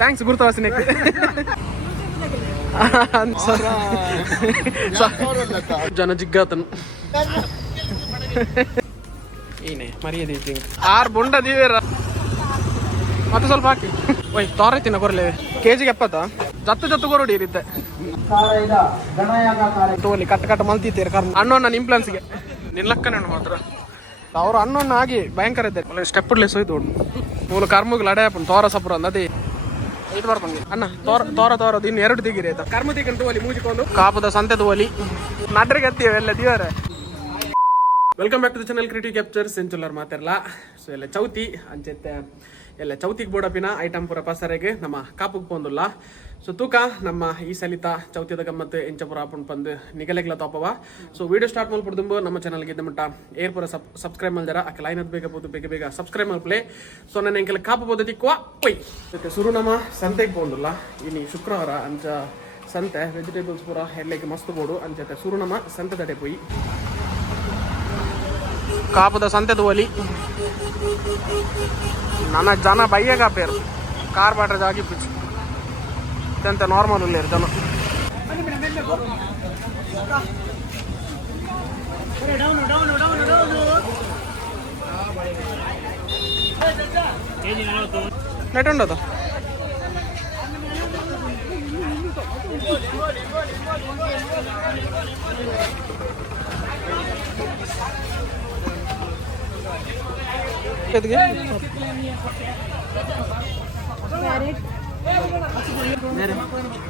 thanks ಗುರುತಾವಸಿನ ಜನ ಜಿಗ್ಗಾತನು ಏನೇ ಮರಿಯದೈತಿ ಆರು ಬೊಂಡ ದೀವೇರ ಮತ್ತೆ ಸ್ವಲ್ಪ ಹಾಕಿ ಒಯ್ ತೋರೈತಿನ ಕೊರಲೆ ಕೆಜಿಗೆ 70 ಜತ್ತು ಕೊರಡಿ ಇರುತ್ತೆ ತೋಲಿ ಕಟ್ಟ ಮಲ್ತಿದ್ದೀರಿ ಕಾರಣ ಅಣ್ಣನ ಇಂಪ್ಲಾನ್ಸ್ಗೆ ನಿಲ್ಲಕ್ಕನ ಮಾತ್ರ ಅವ್ರು ಅಣ್ಣನ ಆಗಿ ಭಯಂಕರ ಇದ್ದಾರೆ ಸ್ಟೆಪ್ ಲೆಸ್ ಹೋಯ್ತು ಮೂಲ ಕರ್ಮಗಳು ಅಡ್ಯಾಪನ್ ತೋರ ಸಪುರ ಅಂದದೇ ಇದು ಬರ್ಬಂದಿ ಅಣ್ಣ ತೋರದು ಇನ್ನು 2 ದಿಗಿರಿ ಆಯ್ತಾ ಕರ್ಮ ದಿಗಂಟು ಒಲಿ ಮೂಜಿಕೊಂಡು ಕಾಪದ ಸಂತೆದ ಒಲಿ ನಡ್ರಿಗೆ ಎತ್ತೀವಿ ಎಲ್ಲ ದಿವರೆ welcome back to the channel creative captures ಎಂಚುಲ್ಲರ್ ಮಾತಾರಲ್ಲ ಸೊ ಎಲ್ಲ ಚೌತಿ ಅಂಚೆತ್ತೆ ಎಲ್ಲ ಚೌತಿಗೆ ಬೋಡಪಿನ ಐಟಮ್ ಪೂರ ಪಸರೆಗೆ ನಮ್ಮ ಕಾಪುಗೆ ಪೊಂದುಲ್ಲ ಸೊ ತೂಕ ನಮ್ಮ ಈ ಸಲಿತ ಚೌತಿದ ಗಮ್ಮತ್ತು ಎಂಚಪುರ ಹಾಕೊಂಡು ಬಂದು ನಿಗಲೆಗ್ಲ ತೋಪವ ಸೊ ವಿಡಿಯೋ ಸ್ಟಾರ್ಟ್ ಮಾಡ್ಬಿಡ್ದು ನಮ್ಮ ಚಾನಲ್ಗೆ ಇದ್ದ ಮಟ್ಟ ಏರ್ಪುರ ಸಬ್ಸ್ಕ್ರೈಬ್ ಮಾಡಿದಾರ ಆ ಲೈನ್ ಬೇಗ ಬೇಗ ಸಬ್ಸ್ಕ್ರೈಬ್ ಮಾಡ್ಕೊಳ್ಳಿ ಸೊ ನನ್ನ ಎಂಕೆಲ್ಲ ಕಾಪು ಬೋದತಿ ಕೊಯ್ ಶುರು ನಮ್ಮ ಸಂತೆಗೆ ಪೊಂದುಲ್ಲ ಇನ್ನು ಶುಕ್ರವಾರ ಅಂಚ ಸಂತೆ ವೆಜಿಟೇಬಲ್ಸ್ ಪೂರ ಎಲ್ಲಕ್ಕೆ ಮಸ್ತ್ ಬೋಡು ಅಂಚತೆ ಶುರು ನಮ್ಮ ಸಂತೆ ತಡೆ ಪೋಯಿ ಕಾಪದ ಸಂತೆದ ಒಲಿ ನನ್ನ ಜನ ಬಯ್ಯ ಕಾಪೇರು ಕಾರ್ ಬಾಟ್ರ ಜಾಗಿ ಪಿಚ್ಚು ಎಂತ ನಾರ್ಮಲ್ ಉಳ್ಳೇರು ಜನ ನೆಟ್ ಉಂಟದ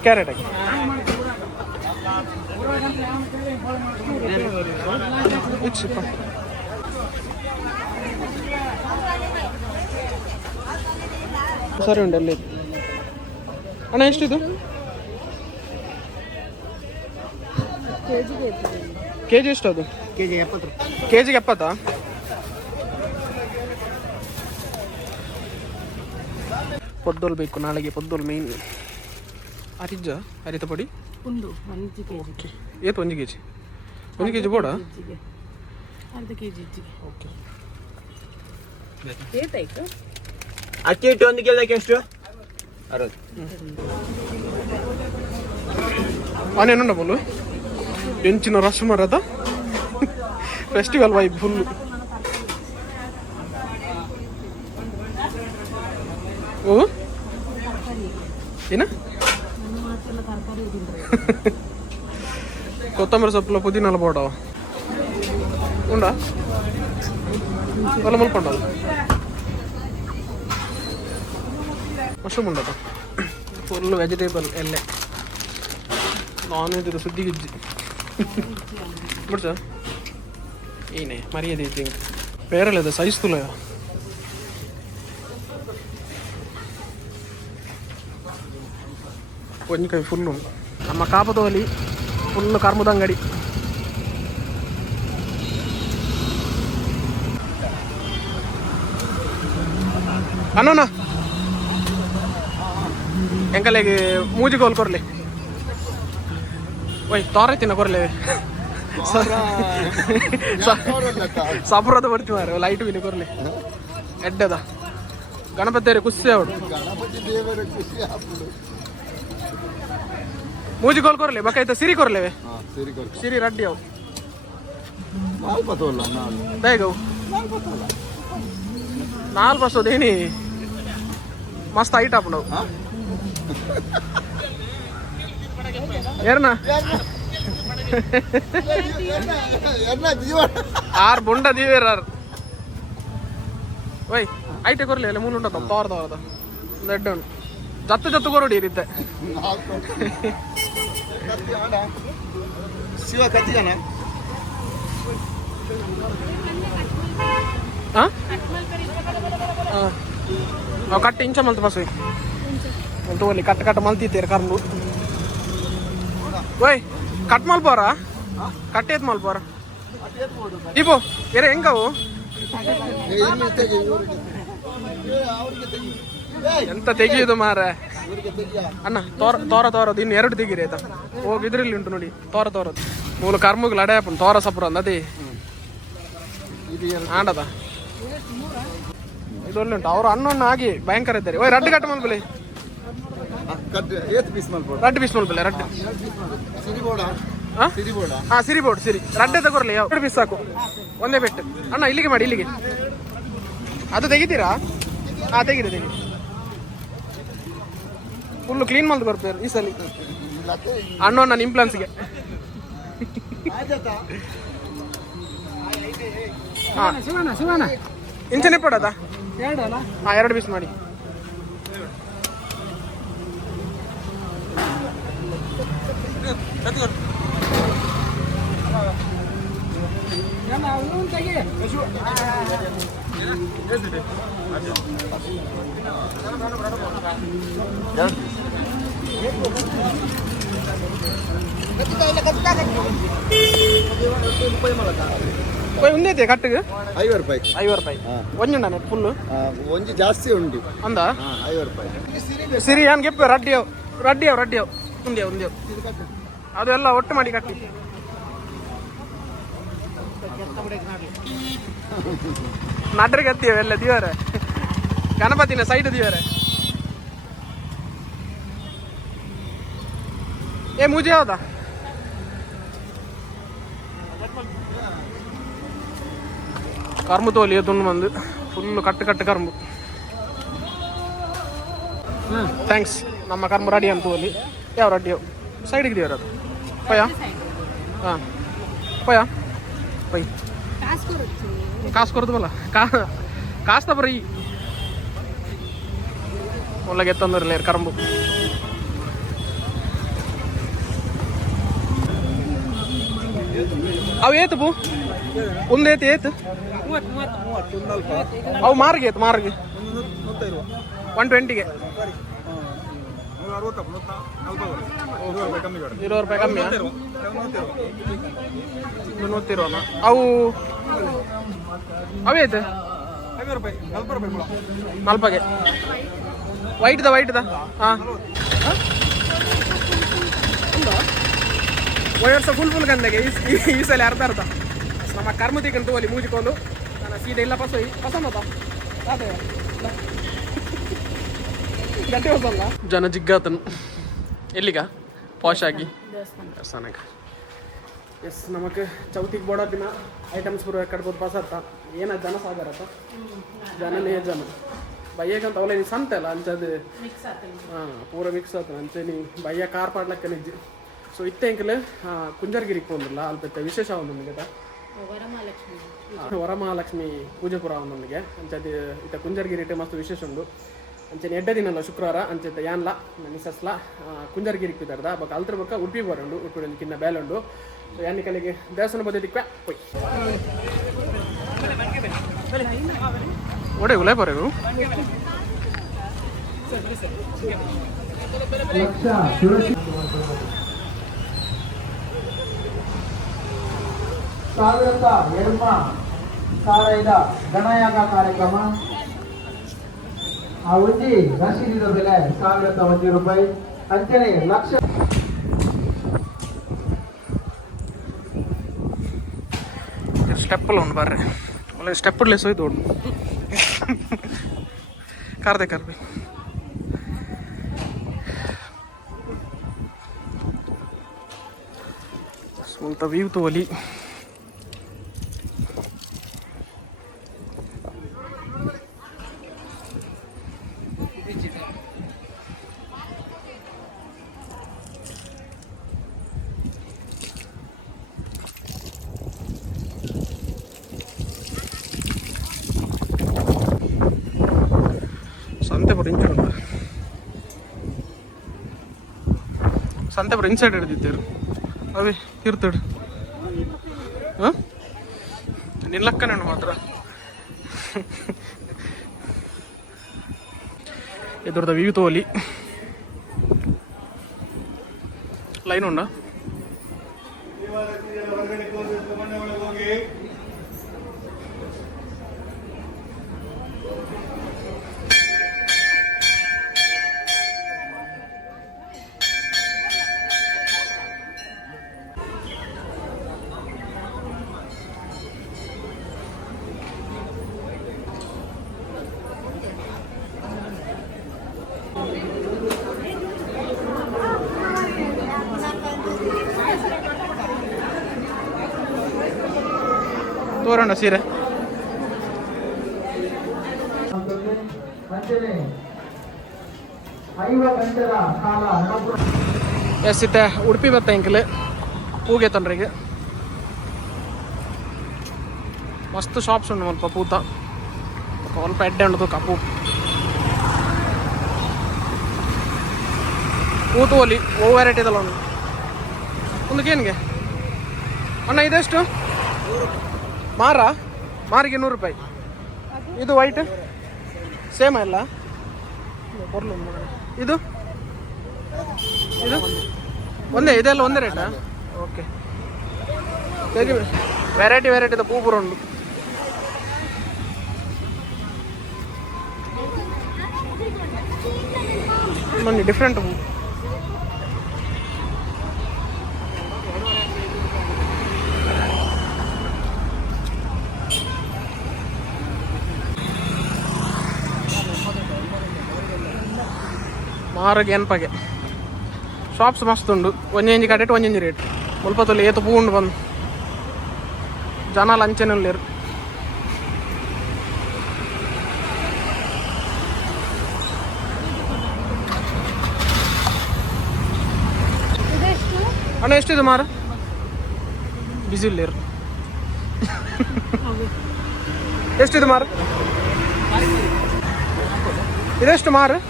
ಕ್ಯಾರೆಟ್ ಹಾಕಿ ಸರಿ ಉಂಟು ಅಲ್ಲಿ ಅಣ್ಣ ಎಷ್ಟಿದು ಕೆಜಿ ಎಷ್ಟು ಅದು ಕೆಜಿಗೆ 70 ಪೊದ್ದೋಲ್ ಬೇಕು ನಾಳೆಗೆ ಪೊದ್ದೋಲ್ ಮೇನ್ ಅರಿಜ್ಜ ಅರಿತ ಪೊಡಿ ಏತು 1 ಕೆಜಿ 1 ಕೆಜಿ ಬೋಡ ಅರ್ಧ ಕೆಜಿ ಓಕೆ ಅಕ್ಕಿ ಇಟ್ಟು 1 ಕೆಜಿಗೆ ಎಷ್ಟು 60 ಆನೇನುಂಡ ಬೋಲು ಎಂಚಿನ ರಶ್ ಮರದ ಫೆಸ್ಟಿವಲ್ ವೈಬ್ ಫುಲ್ಲು ಓ ಏನ ಕೊತ್ತಂಬರಿ ಸೊಪ್ಪು ಪುದೀನ ಬೋಡವ ಉಂಡ ಒಲ್ಲ ಮುಲ್ಕೊಂಡಲ್ಲ ಮಶ್ರೂಮ್ ಉಂಡದ ಫುಲ್ ವೆಜಿಟೇಬಲ್ ಎಲ್ಲೆ ನಾನ್ ವೆಜ್ ಸುದ್ದಿ ಗಿಜ್ಜಿ ಬಿಡ್ಸ ಏನೇ ಮರಿಯದೈತಿ ಪೇರಲ್ಲದ ಸೈಜ್ ತುಲ ಒಂಜಿಕಾಯಿ ಫುಲ್ಲು ನಮ್ಮ ಕಾಪದೋಲಿ ಫುಲ್ಲು ಕರ್ಮದ ಅಂಗಡಿ ಅನ್ನೋಣ ಎಂಕಲೆಗೆ ಮೂಜಿಗೋಲ್ ಕೊರ್ಲಿ ಒಯ್ ತೋರೈತಿನ ಕೊರ್ಲೆ ಸಪುರದ ಬರ್ತೀವಿ ಮಾರೆ ಲೈಟ್ ವಿನಿ ಕೊರ್ಲಿ ಎಡ್ಡದ ಗಣಪತಿ ದೇವರೇ ಖುಷಿ ಅವಡು ಮೂಜಿಗೋಲ್ ಕೊರ್ಲೆ ಬಕಾಯ್ತ ಸಿರಿ ಕೊರ್ಲೇವೆ ಸಿರಿ ರಡ್ಡಿ ಅವು ಬೇಗವು 4 ಬಸೋದೇನಿ ಮಸ್ತ್ ಹೈಟ್ ಹಾಪು ನಾವು ಏರ್ನ 6 ಬೊಂಡ ದೀವೇರ ಒಯ್ ಐಟೆ ಕೊರ್ಲಿ ಅಲ್ಲ 3 ಉಂಟದ ತೋರದ ದೊಡ್ಡ ಜತ್ತು ಕೊರಡಿ ಇರುತ್ತೆ ಶಿವ ಕಚ್ಚಿದಾನ ನಾವು ಕಟ್ಟಿ ಇಂಚ ಮಲ್ತು ಬಸ್ವಿ ತೋಲಿ ಕಟ್ಟ ಮಲ್ತಿದ್ದೀರಿ ಕರ್ನು ಓಯ್ ಕಟ್ ಮಲ್ಪೋರ ಕಟ್ಟೇತ್ ಮಲ್ಪೋರ ಇಪ್ಪು ಎರೆ ಹೆಂಗವು ಎಂತ ತೆಗಿಯೋದು ಮಾರೆ ಅಣ್ಣ ತೋರದು ಇನ್ನು 2 ತೆಗೀರಿ ಆಯ್ತಾ ಹೋಗಿ ಇದ್ರಲ್ಲಿ ಉಂಟು ನೋಡಿ ತೋರದು ಮೂಲ ಕರ್ಮಗಳು ಅಡ್ಯಾಪನ್ ತೋರ ಸಪುರ ಅಂದದೇ ಆಂಡದ ಇದೊಳ್ಳೆ ಉಂಟು ಅವ್ರು ಅಣ್ಣನ ಆಗಿ ಭಯಂಕರ ಇದ್ದಾರೆ ಓಯ್ ರಡ್ಡು ಕಟ್ಟ ಮಲ್ಪಲಿ ರಡ್ಡು ಪೀಸ್ ಮಲ್ಪಲ್ಲ ರಡ್ಡು ಸಿರಿ ಬೋರ್ಡ್ ಸಿರಿ ರಡ್ಡೆ ತಗೊರ್ಲಿ ಎರಡು ಪೀಸ್ ಸಾಕು ಒಂದೇ ಬೆಟ್ಟು ಅಣ್ಣ ಇಲ್ಲಿಗೆ ಮಾಡಿ ಇಲ್ಲಿಗೆ ಅದು ತೆಗಿತೀರಾ ತೆಗೀರಿ ಫುಲ್ಲು ಕ್ಲೀನ್ ಮಾಡ್ದು ಬರ್ತಾರೆ ಈ ಸಲ ಅಣ್ಣ ನನ್ನ ಇಂಪ್ಲಾನ್ಸ್ಗೆ ಇಂಚನೆ ಪಡೋದಾ ಎರಡು ಪೀಸ್ ಮಾಡಿ ಒಂದೈತೆ ಕಟ್ಟಿಗೆ 5 ರೂಪಾಯಿ 5 ರೂಪಾಯಿ ಒಂಜುಂಡ ಫುಲ್ ಒಂಜಿ ಜಾಸ್ತಿ ಉಂಟು ಅಂದ 5 ರೂಪಾಯಿ ಸಿರಿ ಏನ್ ಗೆಪ್ಪೆ ರಡ್ಡಿಯವ್ ಉಂದ್ಯಾವ್ ಅದೆಲ್ಲ ಒಟ್ಟು ಮಾಡಿ ಕಟ್ಟಿ ನಡ್ರಿಗೆ ಹತ್ತೀವಿ ಎಲ್ಲ ದಿವರೆ ಗಣಪತಿನ ಸೈಡ್ ದಿವರೆ ಮುಜೆ ಯಾವ್ದಾ ಕರ್ಮು ತೋಲಿ ತುಂಡು ಬಂದು ಫುಲ್ ಕಟ್ಟು ಕರ್ಮು ಥ್ಯಾಂಕ್ಸ್ ನಮ್ಮ ಕರ್ಮು ರೆಡಿ ಅಂತ ತೋಲಿ ಯಾವ ರೆಡಿಯೋ ಸೈಡಿಗೆ ದಿವರ ಅದು ಪಯ ಪಯ ಪೈ ಕಾಸು ಕೊರದು ಬಲ್ಲ ಕಾಸ್ತ ಬರೀ ಒಳಗೆ ಎತ್ತಂದ್ರಲ್ಲ ಕರಂಬು ಅವು ಏತು ಬು ಒಂದೇತು ಏತು ಅವು ಮಾರ್ಗೆ 120ಗೆ 20 ರೂಪಾಯಿ ಕಮ್ಮಿ ನೂತ್ತಿರೋಣ ಅವು ಅವೇತು 40ಗೆ ವೈಟ್ದ ಹಾಂ ವರ್ಷ ಫುಲ್ ಗಂದೆಗೆ ಈ ಸಲ ಅರ್ಧ ನಮ್ಮ ಕರ್ಮತಿಕಂತ ಹೋಲಿ ಮೂಜಿಕೊಂಡು ನಾನು ಸೀದಾ ಇಲ್ಲ ಪಸಂದ ಅದೇ ಗಂಟೆ ಹೋಗಲ್ಲ ಜನ ಜಿಗ್ಗಾತನು ಎಲ್ಲಿಗ ಪಾಶ್ ಆಗಿ ದೇವಸ್ಥಾನಕ್ಕೆ ಎಸ್ ನಮಗೆ ಚೌತಿಗೆ ಬೋಡೋದಿನ ಐಟಮ್ಸ್ ಬರೋ ಕಡ್ಬೋದು ಪಸತ್ತ ಏನ ಜನ ಸಾಗರತ್ತ ಜನನೇ ಜನ ಬಯ್ಯಕ್ಕಂತ ಅವಲೇ ನೀ ಸಂತೆ ಅಲ್ಲ ಅಂಚದು ಪೂರ ಮಿಕ್ಸ್ ಆತ ಅಂಚೆ ಬಯ್ಯ ಕಾರ್ ಪಾಡ್ಲಕ್ಕೆ ನಿಜ್ಜು ಸೊ ಇತ್ತೆಂಕಲೆ ಕುಂಜರ್ಗಿರಿಗೆ ಹೋಗಿಲ್ಲ ಅಲ್ಪ ವಿಶೇಷ ಒಂದೊಂದಿಗೆ ವರಮಹಾಲಕ್ಷ್ಮಿ ಪೂಜೆ ಪುರ ಒಂದೊಂದಿಗೆ ಅಂಚದು ಇತ್ತ ಕುಂಜರ್ಗಿರಿ ಮಸ್ತ್ ವಿಶೇಷ ಉಂಡು ಅಂಚೆನೆ ಎಡ್ಡೆ ದಿನಲ್ಲ ಶುಕ್ರವಾರ ಅಂಚೆತ್ತ ಯಾನ್ಲ ಮಿಸಸ್ಲ ಕುಂಜರ್ಗಿರಿಗೆ ಬಿದ್ದಾರ್ದ ಬೊಕ್ಕ ಅಲ್ತ್ರ ಬೊಕ್ಕ ಉಡುಪಿ ಬರೋಂಡು ಉಡುಪಿ ಕಿನ್ನ ಬೇಲೆ ಉಂಡು ಸೊ ಯಾನಿ ಕಲೆಗೆ ದೇವಸ್ಥಾನ ಬದಿಕ್ವೆ ಪೊಯ್ ಒಡೆ ಉಲೇ ಬರೋರು ಸಾವಿರದ ಎರ್ಮ ಸಾರೈದ ಗಣಯಾಗ ಕಾರ್ಯಕ್ರಮ ಆ ಉಂಡಿ ರಸೀದಿದ ಬೆಲೆ 1001 ರೂಪಾಯಿ ಅಂಚನೆ ಲಕ್ಷ ಸ್ಟೆಪ್ಪಲ್ಲಿ ಉಂಡು ಬರ್ರಿ ಒಳ್ಳೆ ಸ್ಟೆಪ್ಪಲ್ಲಿ ಸೋಯ್ತು ಉಂಡು ಕಾರ್ದೆ ಸ್ವಲ್ಪ ವ್ಯೂ ತೋಲಿ ಸಂತೆ ಬರ ಇನ್ಸೈಡ್ ಹಿಡಿದಿದ್ದೇರು ಅವೇ ಇರ್ತಡು ನಿಲ್ಲಕ್ಕನ ಮಾತ್ರ ಎದುರದ ವ್ಯೂ ತೋಲಿ ಲೈನ್ ಉಂಡ ಪೂರ ಉಂಡ ಸೀರೆ ಅಂಚನೆ 5 ಗಂಟೆಗಳ ಕಾಲ ಹಣಪುರ ಎಸ್ಸಿತ್ತೆ ಉಡುಪಿ ಬತ್ತ ಇಂಕಲ್ ಪೂಗೆ ತೊಂದ್ರಿಗೆ ಮಸ್ತ್ ಶಾಪ್ಸ್ ಉಂಡು ಸ್ವಲ್ಪ ಪೂತ ಸ್ವಲ್ಪ ಎಡ್ಡೆ ಉಂಡು ತೂಕ ಪೂತು ಒಲಿ ಓ ವೆರೈಟಿ ಇದಲ್ಲ ಉಂಡು ಒಂದಕ್ಕೇನಿಗೆ ಅಣ್ಣ ಇದೆಷ್ಟು ಮಾರಿಗೆ 100 ರೂಪಾಯಿ ಇದು ವೈಟ್ ಸೇಮ್ ಅಲ್ಲ ಇದು ಇದು ಒಂದೇ ಇದೆಲ್ಲ ಒಂದೇ ರೇಟಾ ಓಕೆ ವೆರೈಟಿ ಪೂ ಪೂರ ಉಂಟು ಬನ್ನಿ ಡಿಫ್ರೆಂಟ್ ಹೂ ಮಾರಿಗೆ ಎನ್ಪಗೆ ಶಾಪ್ಸ್ ಮಸ್ತ್ ಉಂಡು ಒಂಜಿ ಕಡೆಟ್ ಒಂಜಿ ರೇಟ್ ಮುಲ್ಪತ್ತಲ್ಲಿ ಏತು ಪೂ ಉಂಡು ಬಂದು ಜನ ಲಂಚನಲ್ಲೇರು ಅಣ್ಣ ಎಷ್ಟಿದೆ ಮಾರು ಬಿಸಿ ಇಲ್ಲೇರು ಎಷ್ಟಿದೆ ಮಾರು ಇದೆಷ್ಟು ಮಾರು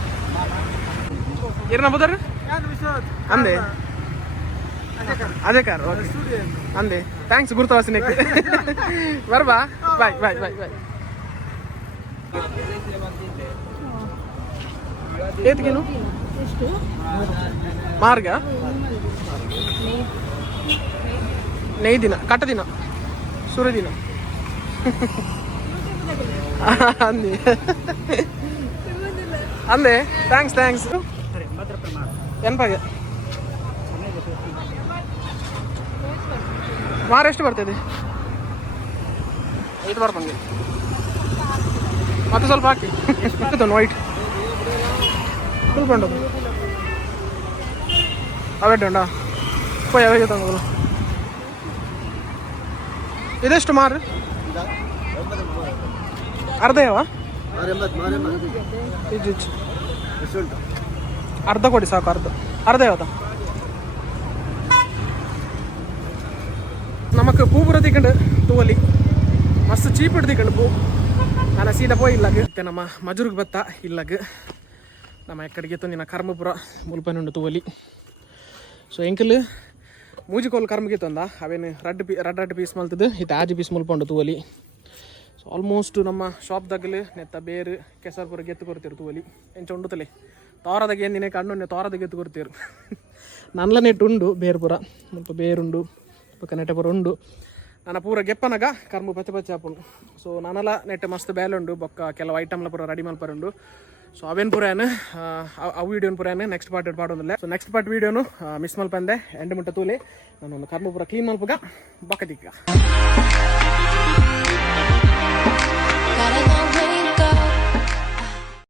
ಏನ ಬದರ್ ಅಂದೆ ಅದೇ ಕಾರ್ ಓಕೆ ಅಂದೆ ಥ್ಯಾಂಕ್ಸ್ ಗುರುತವಾಸಿನಕ್ಕೆ ಬರ್ಬಾ ಬಾಯ್ ಬಾಯ್ ಬಾಯ್ ಬಾಯ್ ಏತ್ಗೇನು ಮಾರ್ಗ ನೈ ದಿನ ಕಟ್ಟ ದಿನ ಸುರು ದಿನ ಅಂದೆ ಅಂದೆ ಥ್ಯಾಂಕ್ಸ್ ಎನ್ಪಾಗೆ ಮಾರ ಎಷ್ಟು ಬರ್ತದೆ 5 ಬರ್ಬಂಗೆ ಮತ್ತೆ ಸ್ವಲ್ಪ ಹಾಕಿ ವೈಟ್ ಸ್ವಲ್ಪ ಉಂಟದು ಅವೆಡ್ಡೆ ಉಂಟಾ ಯಾವಾಗ ತಂಗೋದು ಇದೆಷ್ಟು ಮಾರು ಅರ್ಧ ಯಾವ ಅರ್ಧ ಕೊಡಿ ಸಾಕು ಅರ್ಧ ಯಾವ್ದ ನಮಕ್ ಪೂ ಪೂರ ತಿಕ್ಕಂಡು ತೂವಲ್ಲಿ ಮಸ್ತ್ ಚೀಪ್ ಇಟ್ಟು ತಿಕ್ಕಂಡು ಪೂ ನಾನು ಸೀದಾ ಪೋಯಿ ಇಲ್ಲಾಗ ಮತ್ತೆ ನಮ್ಮ ಮಜೂರ್ಗೆ ಬತ್ತ ಇಲ್ಲಾಗ ನಮ್ಮ ಎಕ್ಕಡಿಗೆ ನಿನ್ನ ಕರ್ಮಪುರ ಮುಲ್ಪನುಂಡು ತೂವಲಿ ಸೊ ಎಂಕಲ್ ಮೂಜಿಕೋಲ್ ಕರ್ಮಗಿತ್ತು ಅಂದ ಅವೇನು ರಡ್ ಪೀಸ್ ಮಲ್ತದ್ದು ಇದು ಆಜಿ ಪೀಸ್ ಮುಲ್ಪುಂಡು ತೂವಲಿ ಸೊ ಆಲ್ಮೋಸ್ಟ್ ನಮ್ಮ ಶಾಪ್ದಾಗಲಿ ನೆತ್ತ ಬೇರು ಕೆಸರು ಪೂರ ಗೆತ್ತು ಕೊಡ್ತೀರು ತೂವಲಿ ಎಂಚ ಉಂಡುತ್ತಲೆ ತೋರದಾಗ ಏನು ದಿನ ಕಣ್ಣು ತೋರದ ಗೆತ್ತು ಕೊಡ್ತೀರು ನನ್ಲ ನೆಟ್ಟು ಉಂಡು ಬೇರು ಪೂರ ಸ್ವಲ್ಪ ಬೇರುಂಡು ಪಕ್ಕ ನೆಟ್ಟೆ ಪೂರ ಉಂಡು ನಾನು ಪೂರ ಗೆಪ್ಪನಾಗ ಕರ್ಮು ಪಚ್ಚ ಹಾಪುಂಡು ಸೊ ನಾನೆಲ್ಲ ನೆಟ್ಟೆ ಮಸ್ತ್ ಬೇಲೆ ಉಂಡು ಬೊಕ್ಕ ಕೆಲವು ಐಟಮ್ಲ ಪೂರ ರೆಡಿ ಮಲ್ಪರುಂಡು ಸೊ ಅವೇನು ಪೂರ ಏನು ಆ ವಿಡಿಯೋನು ಪೂರ ಏನು ನೆಕ್ಸ್ಟ್ ಪಾರ್ಟ್ ಪಾಡೋದಿಲ್ಲ ಸೊ ನೆಕ್ಸ್ಟ್ ಪಾರ್ಟ್ ವಿಡಿಯೋನು ಮಿಸ್ ಮಲ್ಪಂದೆ ಎಂಟು ಮುಟ್ಟ ತೂಲಿ ನಾನೊಂದು ಕರ್ಮು ಪೂರ ಕ್ಲೀನ್ ಮಲ್ಪಗ ಬೊಕ್ಕ ದಿಕ್ಕ